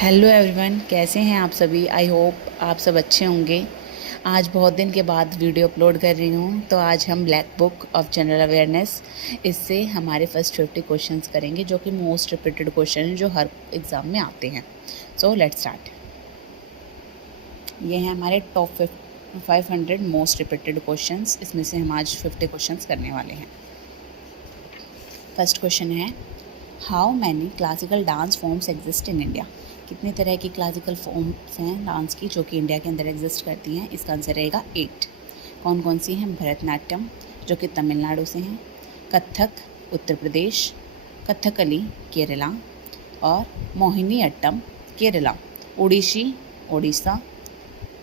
Hello everyone, कैसे हैं आप सभी। आई होप आप सब अच्छे होंगे। आज बहुत दिन के बाद वीडियो अपलोड कर रही हूँ। तो आज हम black book of general awareness इससे हमारे फर्स्ट 50 क्वेश्चंस करेंगे, जो कि मोस्ट रिपीटेड क्वेश्चन हैं जो हर एग्ज़ाम में आते हैं। So let's start. ये हैं हमारे टॉप 500 मोस्ट रिपीटेड क्वेश्चंस। इसमें से हम आज 50 क्वेश्चंस करने वाले हैं। फर्स्ट क्वेश्चन है, how many classical dance forms exist in India. कितने तरह की क्लासिकल फॉर्म्स हैं डांस की जो कि इंडिया के अंदर एग्जिस्ट करती हैं। इसका आंसर रहेगा 8। कौन कौन सी हैं? भरतनाट्यम जो कि तमिलनाडु से हैं, कथक उत्तर प्रदेश, कथकली केरला और मोहिनी अट्टम केरला, ओडिशी ओडिशा,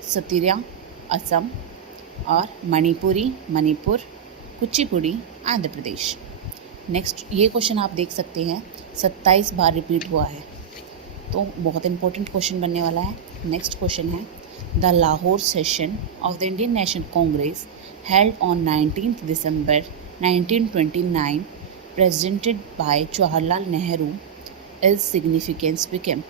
सतीरिया असम और मणिपुरी मणिपुर, कुचिपुड़ी आंध्र प्रदेश। नेक्स्ट ये क्वेश्चन आप देख सकते हैं 27 बार रिपीट हुआ है, तो बहुत इंपॉर्टेंट क्वेश्चन बनने वाला है। नेक्स्ट क्वेश्चन है, the Lahore session of the Indian National Congress held on 19 December 1929 presided by Jawaharlal Nehru is significance became.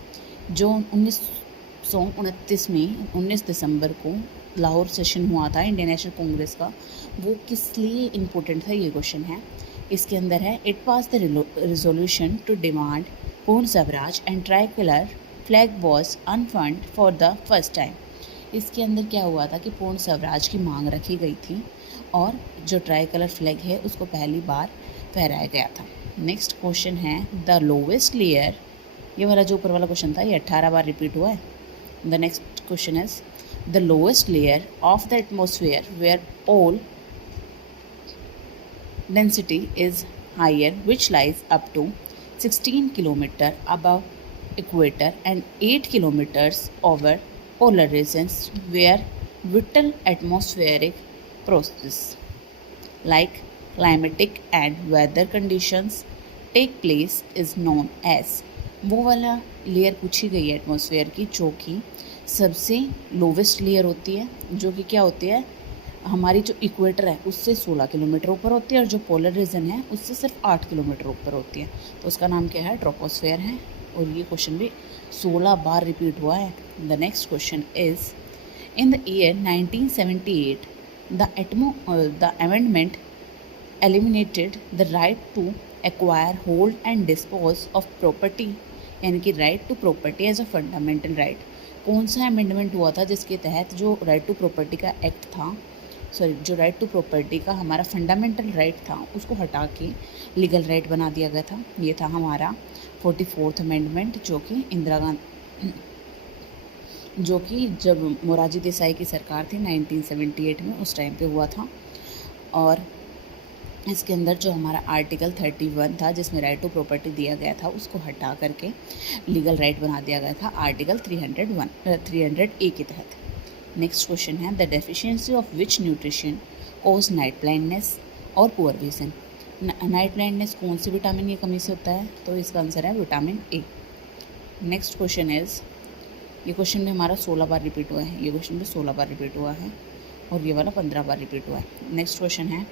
जो 1929 में 19 दिसंबर को लाहौर सेशन हुआ था इंडियन नेशनल कांग्रेस का, वो किस लिए इम्पोर्टेंट था, ये क्वेश्चन है। इसके अंदर है, it pass the resolution to demand Purna Swaraj and tricolour flag was unfurled for the first time. इसके अंदर क्या हुआ था कि पूर्ण स्वराज की मांग रखी गई थी और जो ट्राई कलर फ्लैग है उसको पहली बार फहराया गया था। नेक्स्ट क्वेश्चन है, द लोवेस्ट लेयर। ये वाला जो ऊपर वाला क्वेश्चन था ये 18 बार रिपीट हुआ है। The next question is, the lowest layer of the atmosphere where pole density is higher, which lies up to 16 km above equator and 8 km over polar regions where vital atmospheric processes like climatic and weather conditions take place is known as। वो वाला layer पूछी गई है atmosphere की जो कि सबसे lowest layer होती है, जो कि क्या होती है, हमारी जो इक्वेटर है उससे 16 किलोमीटर ऊपर होती है और जो पोलर रीजन है उससे सिर्फ 8 किलोमीटर ऊपर होती है। तो उसका नाम क्या है? ट्रोपोस्फेयर है। और ये क्वेश्चन भी 16 बार रिपीट हुआ है। The next question is, in the year 1978 the amendment eliminated the right to acquire hold and dispose of property, यानी कि right to property as a fundamental right. कौन सा अमेंडमेंट हुआ था जिसके तहत जो राइट टू प्रॉपर्टी का एक्ट था, जो राइट टू प्रॉपर्टी का हमारा फंडामेंटल राइट था उसको हटा के लीगल राइट बना दिया गया था? ये था हमारा 44th अमेंडमेंट, जो कि इंदिरा गांधी, जो कि जब मोरारजी देसाई की सरकार थी 1978 में उस टाइम पे हुआ था। और इसके अंदर जो हमारा आर्टिकल 31 था जिसमें राइट टू प्रॉपर्टी दिया गया था उसको हटा करके लीगल राइट बना दिया गया था आर्टिकल 300A के तहत। नेक्स्ट क्वेश्चन है, the deficiency of which nutrition cause night blindness और पुअर विजन। नाइट ब्लाइंडनेस कौन सी विटामिन की कमी से होता है? तो इसका आंसर है vitamin A. Next question is, ये क्वेश्चन भी हमारा 16 बार रिपीट हुआ है, ये क्वेश्चन भी 16 बार रिपीट हुआ है और ये वाला 15 बार रिपीट हुआ है। नेक्स्ट क्वेश्चन है,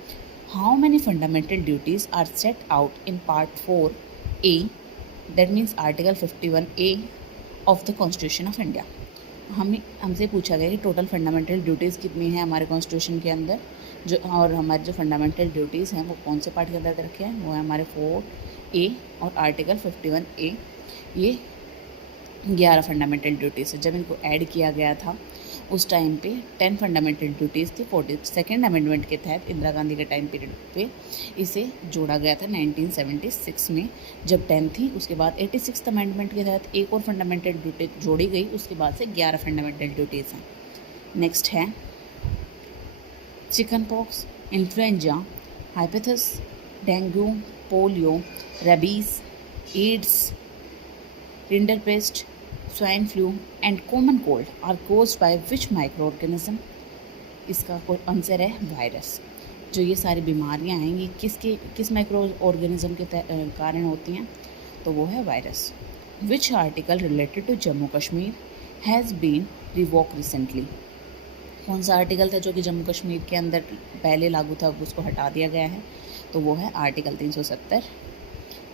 how many fundamental duties are set out in part 4A, that means article 51A of the constitution of India. हमसे पूछा गया कि टोटल फंडामेंटल ड्यूटीज़ कितनी हैं हमारे कॉन्स्टिट्यूशन के अंदर, जो और हमारे जो फंडामेंटल ड्यूटीज़ हैं वो कौन से पार्ट के अंदर रखे हैं? वो है हमारे 4A और आर्टिकल 51A। ये 11 फंडामेंटल ड्यूटीज़ है। जब इनको ऐड किया गया था उस टाइम पे 10 फंडामेंटल ड्यूटीज़ थी। 42nd अमेंडमेंट के तहत इंदिरा गांधी के टाइम पीरियड पे इसे जोड़ा गया था 1976 में, जब 10 थी। उसके बाद 86th अमेंडमेंट के तहत एक और फंडामेंटल ड्यूटी जोड़ी गई, उसके बाद से 11 फंडामेंटल ड्यूटीज़ हैं। नेक्स्ट है, chicken pox, influenza, hepatitis, dengue, polio, rabies, AIDS, rinderpest, swine flu and common cold are caused by which micro organism. इसका आंसर है वायरस। जो ये सारी बीमारियां हैं ये किस माइक्रो ऑर्गेनिज्म के कारण होती हैं? तो वो है virus. Which article related to Jammu Kashmir has been revoke recently. कौन सा आर्टिकल था जो कि जम्मू कश्मीर के अंदर पहले लागू था, उसको हटा दिया गया है? तो वो है आर्टिकल 370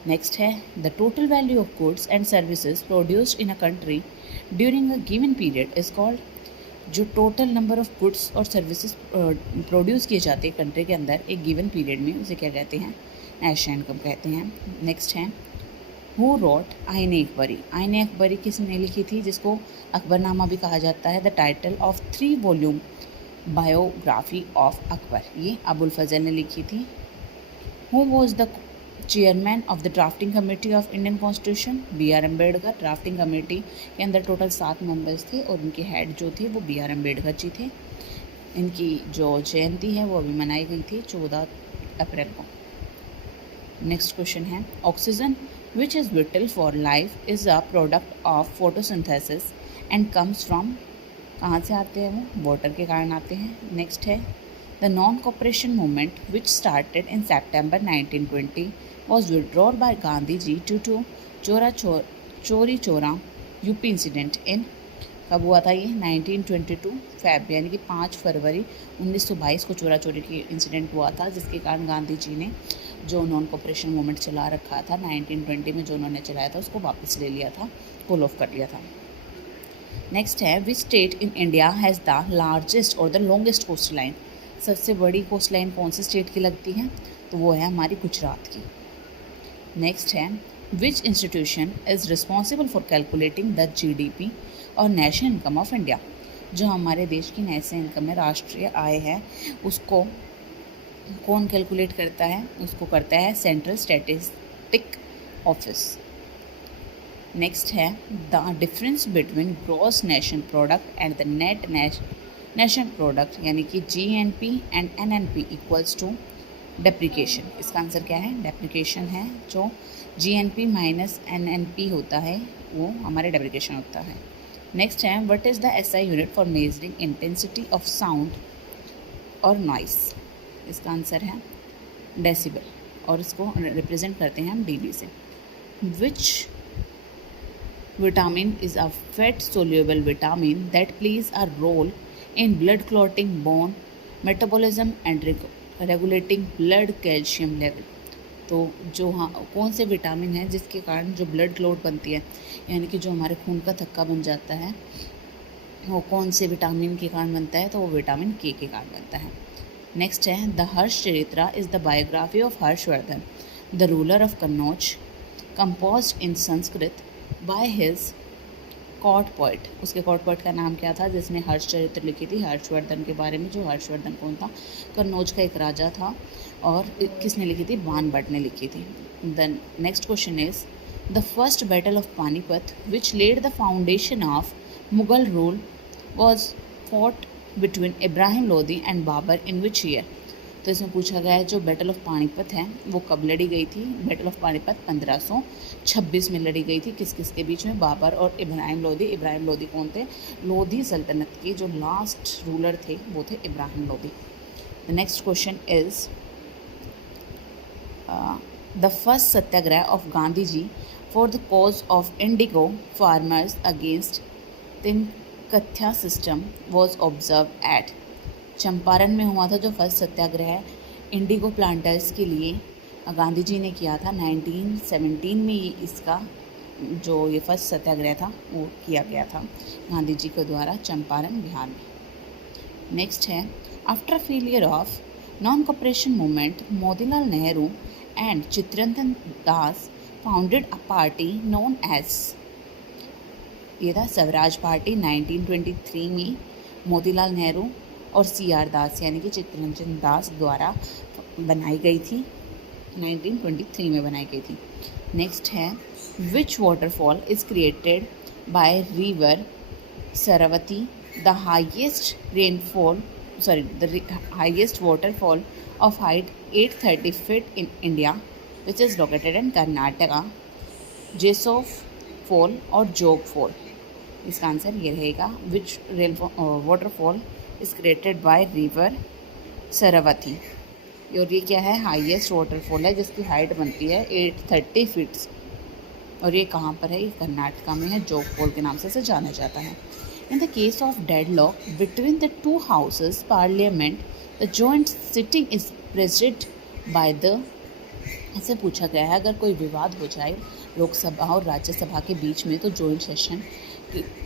नेक्स्ट है the total value of goods and services produced in a country during a given period is called, जो टोटल नंबर ऑफ गुड्स और सर्विसेज प्रोड्यूस किए जाते हैं कंट्री के अंदर एक गिवन पीरियड में, उसे क्या कहते हैं, नेशनल इनकम कहते हैं। नेक्स्ट है हु रोट आइन अकबरी। आइन अकबरी किसने लिखी थी, जिसको अकबरनामा भी कहा जाता है, the title of 3 volume biography of Akbar, ये अबुल फजल ने लिखी थी। Who was the chairman of the drafting committee of Indian constitution, B R Ambedkar. Drafting committee के अंदर टोटल 7 मेंबर्स थे और उनके हेड जो थे वो बी आर अम्बेडकर जी थे। इनकी जो जयंती है वो अभी मनाई गई थी 14 अप्रैल को। नेक्स्ट क्वेश्चन है oxygen which is whittle for life is a product of photosynthesis and comes from, कहाँ से आते हैं वो, वाटर के कारण आते हैं। नेक्स्ट है the non cooperation movement which started in September 1920 was withdrawn by Gandhi ji due to चोरी चोरा यूपी इंसिडेंट इन, कब हुआ था ये, 1922 फेब, यानी कि 5 फरवरी 1922 को चोरा चोरी की इंसिडेंट हुआ था, जिसके कारण गांधी जी ने जो नॉन कॉपरेशन मूवमेंट चला रखा था 1920 में, जो उन्होंने चलाया था उसको वापस ले लिया था, कूल ऑफ कर लिया था। नेक्स्ट है which state in India has the largest और द लॉन्गेस्ट कोस्ट लाइन, सबसे बड़ी कोस्ट लाइन कौन से स्टेट की लगती है, तो वो है हमारी गुजरात की। नेक्स्ट है विच institution is responsible for calculating the GDP और नेशनल इनकम ऑफ इंडिया, जो हमारे देश की नेशनल इनकम है, राष्ट्रीय आय है, उसको कौन कैलकुलेट करता है, उसको करता है सेंट्रल स्टैटिस्टिक ऑफिस। नेक्स्ट है the difference between gross national product and the net national product, यानी कि GNP and NNP equals to depreciation. इसका आंसर क्या है, डेप्रिकेशन है, जो GNP माइनस NNP होता है वो हमारे डेप्रिकेशन होता है। नेक्स्ट है what is the SI unit for measuring intensity of sound और नॉइस, इसका आंसर है डेसिबल, और इसको रिप्रेजेंट करते हैं हम dB से। Which vitamin is a fat soluble vitamin that plays a role in blood clotting, bone metabolism and regulating blood calcium level, तो जो हाँ कौन से विटामिन है जिसके कारण जो ब्लड क्लॉट बनती है, यानी कि जो हमारे खून का थक्का बन जाता है, वो कौन से विटामिन के कारण बनता है, तो वो विटामिन K के कारण बनता है। नेक्स्ट है the Harshacharita is the biography of Harshavardhana the ruler of Kannauj, composed in Sanskrit by his court poet, उसके कॉर्ट पोइट का नाम क्या था जिसने हर्ष चरित्र लिखी थी, हर्षवर्धन के बारे में, जो हर्षवर्धन कौन था, कन्नौज का एक राजा था, और किसने लिखी थी, बाण भट्ट ने लिखी थी। Then next question is the first battle of Panipat which led the foundation of Mughal rule was fought between Ibrahim Lodi and Babur in which year, तो इसमें पूछा गया है जो बैटल ऑफ पानीपत है वो कब लड़ी गई थी। बैटल ऑफ पानीपत 1526 में लड़ी गई थी, किस किस के बीच में, बाबर और इब्राहिम लोदी। इब्राहिम लोदी कौन थे, लोधी सल्तनत के जो लास्ट रूलर थे वो थे Ibrahim Lodi. The next question is the first satyagraha of Gandhi ji for the cause of indigo farmers against tinkathia system was observe at, Champaran में हुआ था जो फर्स्ट सत्याग्रह इंडिगो प्लांटर्स के लिए गांधी जी ने किया था 1917 में, ये इसका जो ये फर्स्ट सत्याग्रह था वो किया गया था गांधी जी के द्वारा चंपारण बिहार में। नेक्स्ट है after failure of non cooperation movement Motilal Nehru and Chittaranjan Das founded a party known as, ये था स्वराज पार्टी। 1923 में मोतीलाल नेहरू और CR दास यानी कि चित्तरंजन दास द्वारा बनाई गई थी, 1923 में बनाई गई थी। नेक्स्ट है which waterfall is created by river Sharavati, the highest waterfall of height 830 feet in India which is located in Karnataka, Gersoppa fall और जोग फॉल। इसका आंसर ये रहेगा which waterfall is created by river Sharavati, और ये क्या है, हाईएस्ट वाटरफॉल है जिसकी हाइट बनती है 830 फीट्स, और ये कहाँ पर है, ये कर्नाटका में है, जोग फॉल के नाम से इसे जाना जाता है। In the case of deadlock between the two houses parliament the joint sitting is preceded by the इससे पूछा गया है अगर कोई विवाद हो जाए लोकसभा और राज्यसभा के बीच में तो जॉइंट सेशन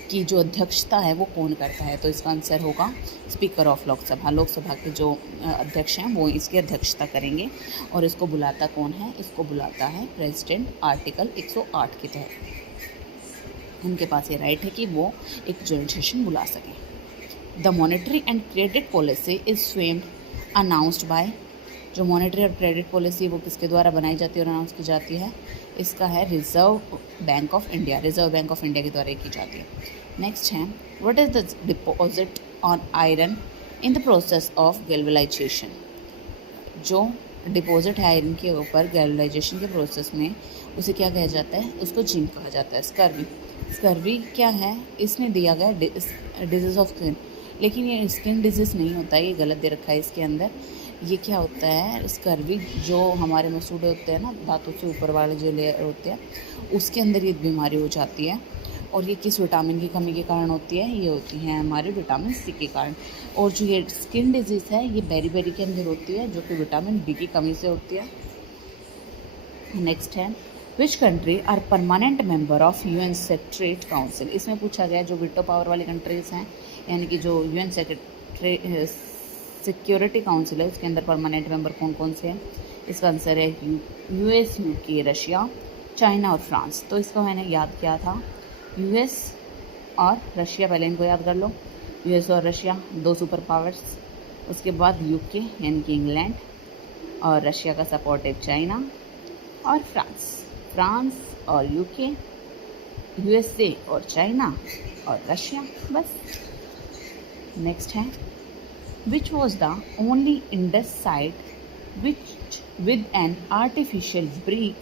की जो अध्यक्षता है वो कौन करता है, तो इसका आंसर होगा स्पीकर ऑफ लोकसभा। लोकसभा के जो अध्यक्ष हैं वो इसकी अध्यक्षता करेंगे। और इसको बुलाता कौन है, इसको बुलाता है प्रेसिडेंट, आर्टिकल 108 के तहत उनके पास ये राइट है कि वो एक जॉइंट सेशन बुला सकें। The monetary and credit policy is famed announced by, जो मॉनेटरी और क्रेडिट पॉलिसी वो किसके द्वारा बनाई जाती है और अनाउंस की जाती है, इसका है reserve bank of India, reserve bank of India के द्वारा की जाती है। नेक्स्ट है what is the deposit on iron in the process of galvanisation, जो डिपॉजिट है आयरन के ऊपर गैल्वेनाइजेशन के प्रोसेस में उसे क्या कहा जाता है, उसको जिंक कहा जाता है। स्कर्वी, स्कर्वी क्या है, इसमें दिया गया डिजीज़ ऑफ स्किन, लेकिन ये स्किन डिजीज़ नहीं होता है, ये गलत दे रखा है इसके अंदर। ये क्या होता है, स्कर्वी जो हमारे मसूड़े होते हैं ना, दांतों से ऊपर वाले जो लेयर होते हैं उसके अंदर ये बीमारी हो जाती है। और ये किस विटामिन की कमी के कारण होती है, ये होती है हमारे विटामिन सी के कारण। और जो ये स्किन डिजीज़ है ये बेरी के अंदर होती है जो कि विटामिन बी की कमी से होती है। नेक्स्ट है which country are permanent member of UN secretariat council, इसमें पूछा गया जो वीटो पावर वाली कंट्रीज़ हैं, यानी कि जो यूएन सिक्योरिटी काउंसिल है उसके अंदर परमानेंट मेंबर कौन कौन से हैं। इसका आंसर है यूएस, यूके, रशिया, चाइना और फ्रांस। तो इसको मैंने याद किया था, यूएस और रशिया, पहले इनको याद कर लो, यूएस और रशिया दो सुपर पावर्स। उसके बाद यूके यानी कि इंग्लैंड, और रशिया का सपोर्टिव चाइना, और फ्रांस और यूके, यूएसए और चाइना और रशिया, बस। नेक्स्ट है which was the only Indus site which with an artificial brick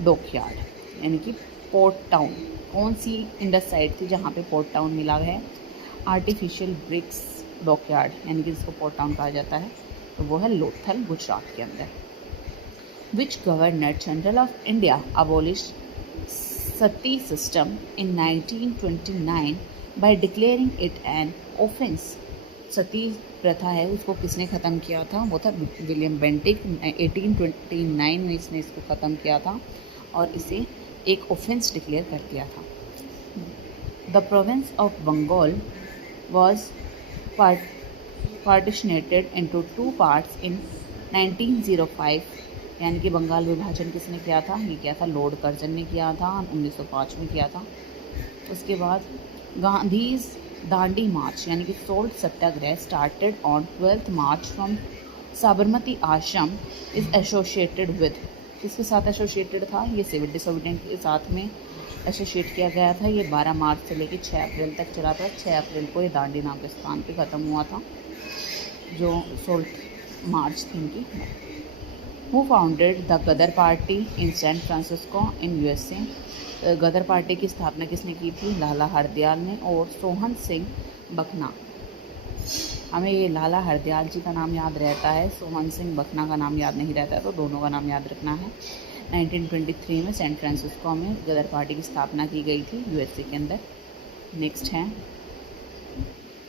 dockyard, यानी कि पोर्ट टाउन, कौन सी इंडस साइट थी जहाँ पे पोर्ट टाउन मिला है, आर्टिफिशियल ब्रिक्स डॉकयार्ड, यानी कि जिसको पोर्ट टाउन कहा जाता है, तो वो है लोथल, गुजरात के अंदर। Which governor general of India abolish sati system in 1929 by declaring it an offence, sati प्रथा है उसको किसने ख़त्म किया था, वो था विलियम बेंटिक। 1829 में इसने इसको ख़त्म किया था और इसे एक ऑफेंस डिक्लेयर कर दिया था। The province of Bengal was partitioned into 2 parts in 1905, यानी कि बंगाल विभाजन किसने किया था, ये किया था लॉर्ड कर्जन ने किया था, 1905 में किया था। उसके बाद गांधीज दांडी मार्च यानी कि salt Satyagraha started on 12 March from Sabarmati आश्रम इज एसोसिएटेड विद, किसके साथ एसोसिएटेड था, ये सिविल डिसोबीडियंस के साथ में एसोसिएट किया गया था। ये 12 मार्च से लेकर 6 अप्रैल तक चला था। 6 अप्रैल को ये दांडी नाम के स्थान पे ख़त्म हुआ था, जो सोल्ट मार्च थी इनकी। Who founded the Ghadar party in San Francisco in USA, Ghadar party की स्थापना किसने की थी, लाला हरदयाल ने और सोहन सिंह बखना। हमें ये लाला हरदयाल जी का नाम याद रहता है, सोहन सिंह बखना का नाम याद नहीं रहता, तो दोनों का नाम याद रखना है। 1923 में सैन फ्रांसिस्को में गदर पार्टी की स्थापना की गई थी यूएसए के अंदर। नेक्स्ट है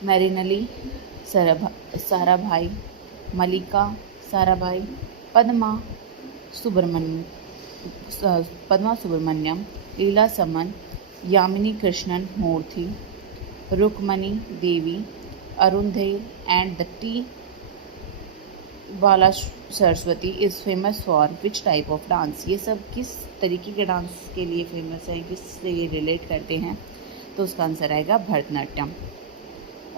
Mrinalini Sarabhai, Mallika Sarabhai, Padma Subrahmanyam, Leela Samson, Yamini Krishnamurthy, Rukmini Devi, Arundhati and the T Bala Saraswati is famous for which type of dance, ये सब किस तरीके के डांस के लिए फेमस है, किससे ये रिलेट करते हैं, तो उसका आंसर आएगा Bharatanatyam.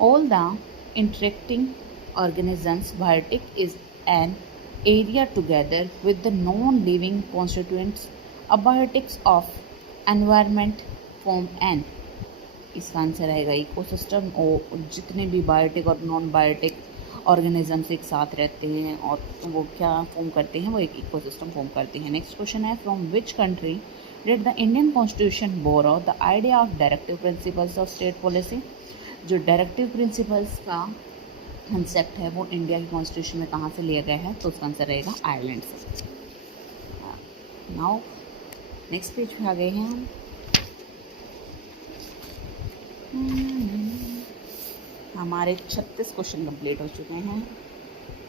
All the interacting organisms, biotic is an area together with the non-living constituents, abiotics of environment form an, इसका आंसर आएगा इकोसिस्टम। और जितने भी बायोटिक और नॉन बायोटिक ऑर्गेनिजम्स एक साथ रहते हैं और वो क्या फॉर्म करते हैं, वो एक इकोसिस्टम फॉर्म करते हैं। नेक्स्ट क्वेश्चन है from which country did the Indian constitution borrow the idea of directive principles of state policy, जो डायरेक्टिव प्रिंसिपल्स का कंसेप्ट है वो इंडिया की कॉन्स्टिट्यूशन में कहाँ से लिया गया है, तो उसका आंसर रहेगा आयरलैंड से। नाउ नेक्स्ट पेज पे आ गए हैं हम। हमारे 36 क्वेश्चन कंप्लीट हो चुके हैं,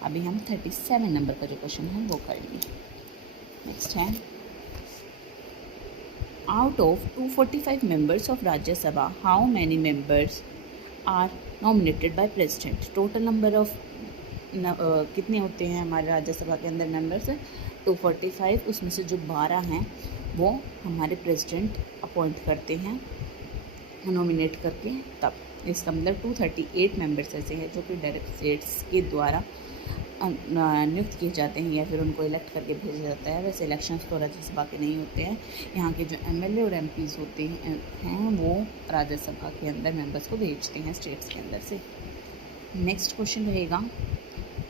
अभी हम 37 नंबर का जो क्वेश्चन है वो करेंगे। नेक्स्ट है, out of 245 members of Rajya Sabha how many members are nominated by president. Total number of कितने होते हैं हमारे राज्यसभा के अंदर मेंबर्स? 245, उसमें से जो 12 हैं वो हमारे प्रेसिडेंट अपॉइंट करते हैं नॉमिनेट करके। तब इसका मतलब 238 मेंबर्स ऐसे हैं जो कि डायरेक्ट स्टेट्स के द्वारा नियुक्त किए जाते हैं या फिर उनको इलेक्ट करके भेजा जाता है। वैसे इलेक्शंस तो राज्यसभा के नहीं होते हैं, यहाँ के जो एमएलए और एमपीज़ होते हैं वो राज्यसभा के अंदर मेंबर्स को भेजते हैं स्टेट्स के अंदर से। नेक्स्ट क्वेश्चन रहेगा,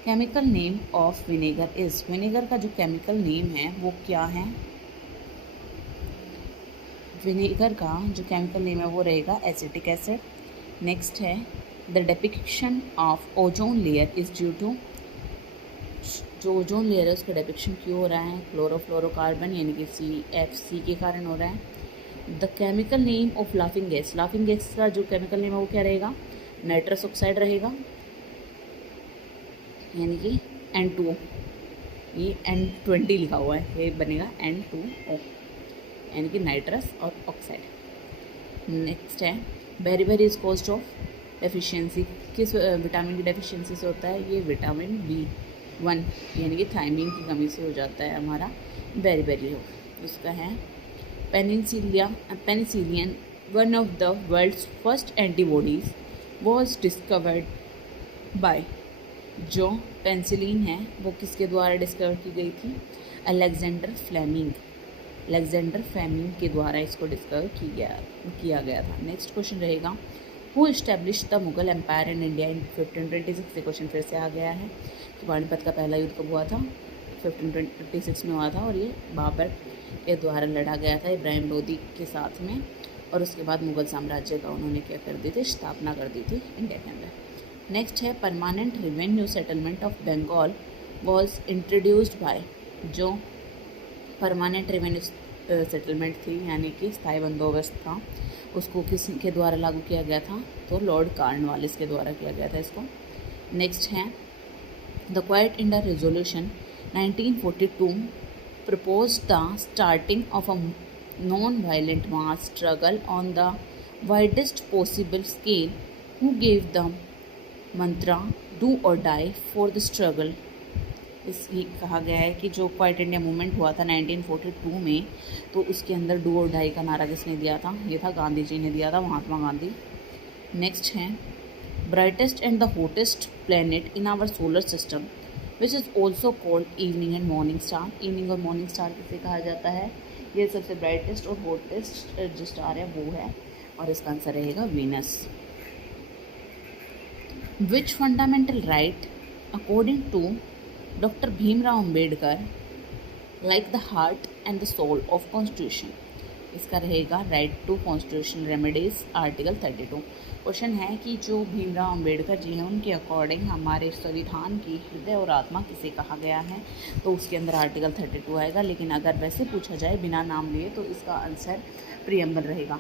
chemical name of vinegar is. Vinegar का जो केमिकल नेम है वो क्या है? विनेगर का जो केमिकल नेम है वो रहेगा एसिटिक एसिड। नेक्स्ट है, the depiction of ozone layer is due to. जो ओजोन लेयर है उसका डिपिक्शन क्यों हो रहा है? क्लोरोफ्लोरोकार्बन यानी कि CFC के कारण हो रहा है। The chemical name of laughing gas. Laughing gas का जो केमिकल नेम है वो क्या रहेगा? नाइट्रस ऑक्साइड रहेगा, यानी कि N2O। ये N20 लिखा हुआ है, ये बनेगा N2O यानी कि नाइट्रस और ऑक्साइड। नेक्स्ट है, beriberi is caused of deficiency. किस विटामिन की डेफिशिएंसी से होता है? ये विटामिन B1 यानी कि थायमिन की कमी से हो जाता है हमारा बेरीबेरी रोग। उसका है penicillin, one of the world's first antibodies was discovered by. जो पेंसिलिन है वो किसके द्वारा डिस्कवर की गई थी? अलेक्जेंडर फ्लेमिंग के द्वारा इसको डिस्कवर किया गया था। नेक्स्ट क्वेश्चन रहेगा, who establish the Mughal empire in India in 1526। ये क्वेश्चन फिर से आ गया है कि पानीपत का पहला युद्ध कब हुआ था? 1526 में हुआ था और ये बाबर के द्वारा लड़ा गया था इब्राहिम लोदी के साथ में। और उसके बाद मुगल साम्राज्य का उन्होंने क्या कर दी थी? स्थापना कर दी थी इंडिया के अंदर। नेक्स्ट है, permanent revenue settlement of Bengal was introduced by. जो परमानेंट रेवेन्यू सेटलमेंट थी यानी कि स्थायी बंदोबस्त था, उसको किस के द्वारा लागू किया गया था? तो लॉर्ड कॉर्नवालिस के द्वारा किया गया था इसको। नेक्स्ट है, the quite India resolution 1942 propose the starting of a non violent mass struggle on the widest possible scale. Who gave the Mantra do और डाई फॉर द स्ट्रगल। इसलिए कहा गया है कि जो क्वाइट इंडिया मूवमेंट हुआ था 1942 में, तो उसके अंदर डू और डाई का नारा किसने दिया था? ये था गांधी जी ने दिया था, महात्मा गांधी। नेक्स्ट है, brightest and the hottest planet in our solar system which is also called evening and morning star. Evening और मॉर्निंग स्टार किसे कहा जाता है? ये सबसे ब्राइटेस्ट और हॉटेस्ट जो स्टार है वो है, और इसका आंसर रहेगा Venus. Which fundamental right according to doctor Bhimrao Ambedkar like the heart and the soul of constitution. इसका रहेगा right to constitutional remedies, article 32। Question है कि जो भीमराव अंबेडकर जी हैं उनके अकॉर्डिंग हमारे संविधान की हृदय और आत्मा किसे कहा गया है? तो उसके अंदर आर्टिकल 32 आएगा। लेकिन अगर वैसे पूछा जाए बिना नाम लिए तो इसका आंसर प्रियम्बल रहेगा।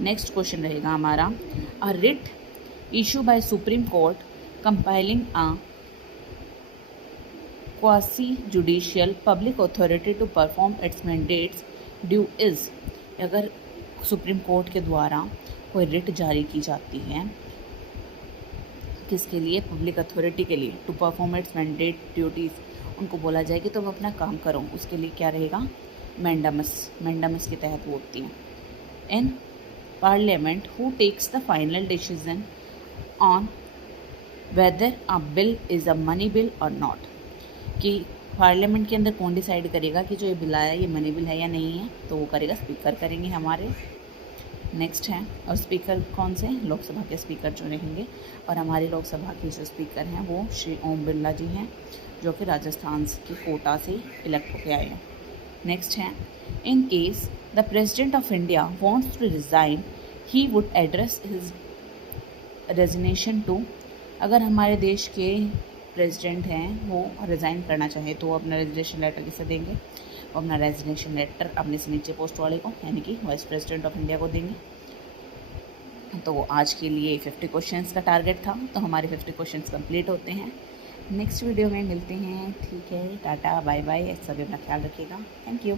नेक्स्ट क्वेश्चन रहेगा हमारा, a writ issue by supreme court compelling a quasi judicial public authority to perform its mandates duties. अगर सुप्रीम कोर्ट के द्वारा कोई रिट जारी की जाती है किसके लिए? पब्लिक अथॉरिटी के लिए, to perform its mandate duties, उनको बोला जाए कि तुम अपना काम करो, उसके लिए क्या रहेगा? मैंडामस के तहत वो होती हैं। In parliament who takes the final decision on whether a bill is a money bill और नॉट। कि पार्लियामेंट के अंदर कौन डिसाइड करेगा कि जो ये बिल आया ये मनी बिल है या नहीं है? तो वो करेगा स्पीकर करेंगे हमारे। नेक्स्ट है, और स्पीकर कौन से? लोकसभा के स्पीकर जो रहेंगे, और हमारी लोकसभा के जो स्पीकर हैं वो श्री ओम बिरला जी हैं, जो कि राजस्थान के कोटा से इलेक्ट होके आए हैं। नेक्स्ट है, in case the president of India wants to resign he would address his resignation to. अगर हमारे देश के प्रेसिडेंट हैं वो रिज़ाइन करना चाहे तो वो अपना रेजिग्नेशन लेटर किसे देंगे? वो अपना रेजिग्नेशन लेटर अपने से नीचे पोस्ट वाले को यानी कि वाइस प्रेसिडेंट ऑफ इंडिया को देंगे। तो आज के लिए 50 क्वेश्चंस का टारगेट था, तो हमारे 50 क्वेश्चंस कंप्लीट होते हैं। नेक्स्ट वीडियो में मिलते हैं। ठीक है, टाटा बाय बाय, सभी अपना ख्याल रखिएगा। Thank you.